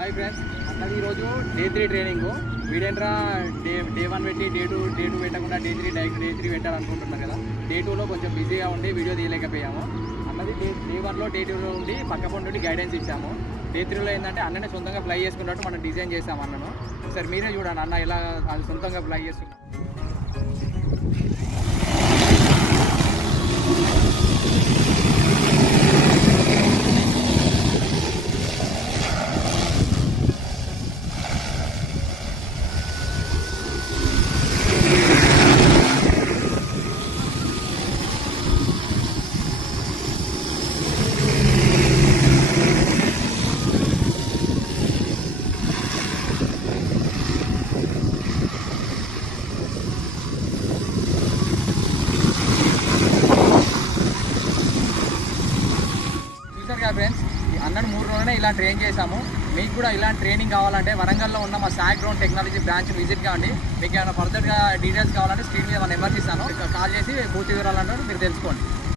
Hi friends, అన్నది ఈరోజు day 3 training. వీడేంట్రా day 1 పెట్టి డే 2 పెట్టకుండా డే 3 డైరెక్ట్ డే 3 పెట్టాలనుకుంటున్నారు కదా. డే 2లో కొంచెం బిజీగా ఉండి వీడియో తీయలేకపోయాము. అన్నది డే 1లో డే 2లో ఉండి పక్క నుండి గైడెన్స్ ఇచ్చాము. డే 3లో ఏంటంటే అన్ననే సొంతంగా ఫ్లై చేసుకున్నట్టు మనం డిజైన్ చేసాము అన్నను. ఒకసారి మీరే చూడండి అన్న ఎలా అది సొంతంగా ఫ్లై చేస్తున్నాం. ఫ్రెండ్స్, అన్నను 3 రోజులనే ఇలా ట్రైన్ చేశాము. మీకు కూడా ఇలాంటి ట్రైనింగ్ కావాలంటే వరంగల్లో ఉన్న మా సాగ్ డ్రోన్ టెక్నాలజీ బ్రాంచ్ విజిట్ కావండి. మీకు ఏమైనా ఫర్దర్గా డీటెయిల్స్ కావాలంటే స్క్రీన్ మీద మన నెంబర్ ఇస్తాను, కాల్ చేసి పూర్తి వివరాలు మీరు తెలుసుకోండి.